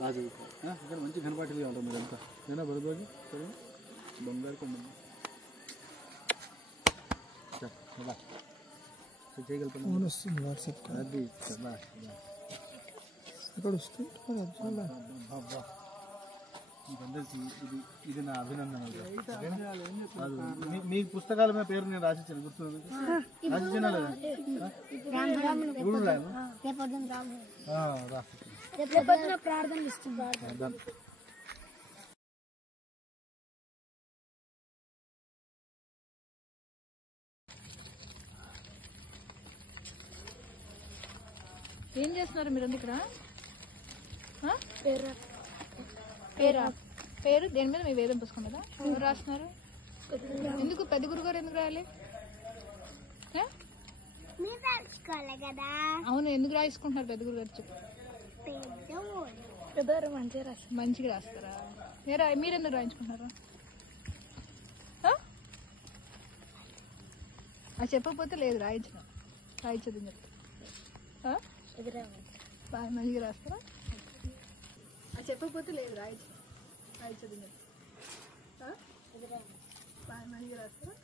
రాజు ఇక్కడ మంచి కనపాటి కావాలి మీరు అంతా నేనా బరుబాజు సరే బంగారు కొండ చేయగలుగుతాను వస్తుంది వాట్సాప్ అది ఇక్కడ వస్తుంది అందరికీ ఇది నా అభినందన మీ పుస్తకాల మీద పేరు నేను రాసిచ్చాను గుర్తుంది రాసిచ్చానా లేదా ఏం చేస్తున్నారు మీరు ఇక్కడ పేరా పేరు దేని మీద మీ వేదం పుస్తకం కదా ఎవరు రాస్తున్నారు ఎందుకు పెద్ద గురుగారు ఎందుకు రాయాలి అవును ఎందుకు రాయించుకుంటున్నారు పెద్ద గురుగారు చెప్పు మంచిగా రాస్తారా మీరు ఎందుకు రాయించుకుంటున్నారు అది చెప్పకపోతే లేదు రాయించదు బాగా మంచిగా రాస్తారా అది చెప్పకపోతే లేదు రాయించదు బాగా మంచిగా రాస్తారా